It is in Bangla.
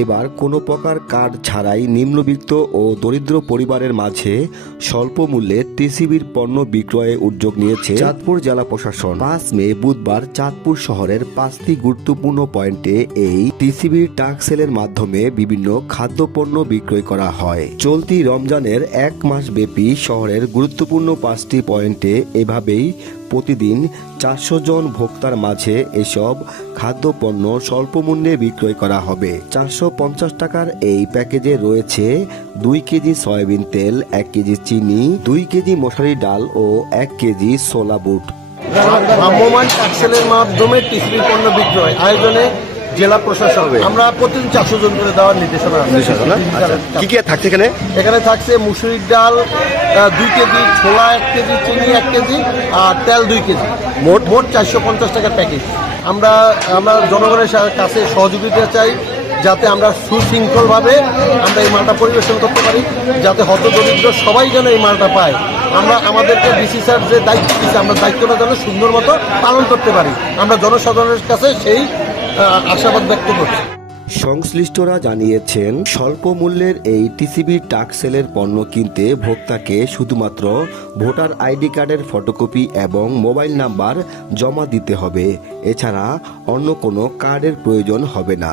এবার কোনো প্রকার কার্ড ছাড়াই নিম্নবিত্ত ও দরিদ্র পরিবারের মাঝে স্বল্প মূল্যে টিসিবির পণ্য বিক্রয়ে উদ্যোগ নিয়েছে চাঁদপুর জেলা প্রশাসন। 5 মে বুধবার চাঁদপুর শহরের 5টি গুরুত্বপূর্ণ পয়েন্টে এই টিসিবির টাক সেলের মাধ্যমে বিভিন্ন খাদ্যপণ্য বিক্রয় করা হয়। চলতি রমজানের 1 মাস ব্যাপী শহরের গুরুত্বপূর্ণ 5টি পয়েন্টে এভাবেই প্রতিদিন 400 জন ভোক্তার মাঝে এসব খাদ্যপণ্য স্বল্প মূল্যে বিক্রয় করা হবে। 450 টাকার এই প্যাকেজে রয়েছে 2 কেজি সয়াবিন তেল, 1 কেজি চিনি, 2 কেজি মশারি ডাল ও 1 কেজি ছোলা বুট। ভ্রাম্যমাণ টাকসেলের মাধ্যমে টিসিবি পণ্য বিক্রয় আয়োজনে জেলা প্রশাসন আমরা প্রতিদিন 400 জন করে দেওয়ার নির্দেশনা আছে। কি কি থাকছে এখানে? এখানে থাকছে মুসুরির ডাল 2 কেজি, ছোলা 1 কেজি, চিনি 1 কেজি আর তেল 2 কেজি, মোট 450 টাকার প্যাকেজ। আমরা জনগণের কাছে সহযোগিতা চাই যাতে আমরা সুশৃঙ্খলভাবে আমরা এই মালটা পরিবেশন করতে পারি, যাতে হতদরিদ্র সবাই যেন এই মালটা পায়। আমরা আমাদেরকে ডিসি স্যার যে দায়িত্ব দিচ্ছে আমরা দায়িত্বটা যেন সুন্দর মতো পালন করতে পারি, আমরা জনসাধারণের কাছে সেই আশাবাদ ব্যক্ত করছি। সংশ্লিষ্টরা জানিয়েছেন, স্বল্প মূল্যের এই টিসিবি টাক সেলের পণ্য কিনতে ভোক্তাকে শুধুমাত্র ভোটার আইডি কার্ডের ফটোকপি এবং মোবাইল নাম্বার জমা দিতে হবে। এছাড়া অন্য কোনো কার্ডের প্রয়োজন হবে না।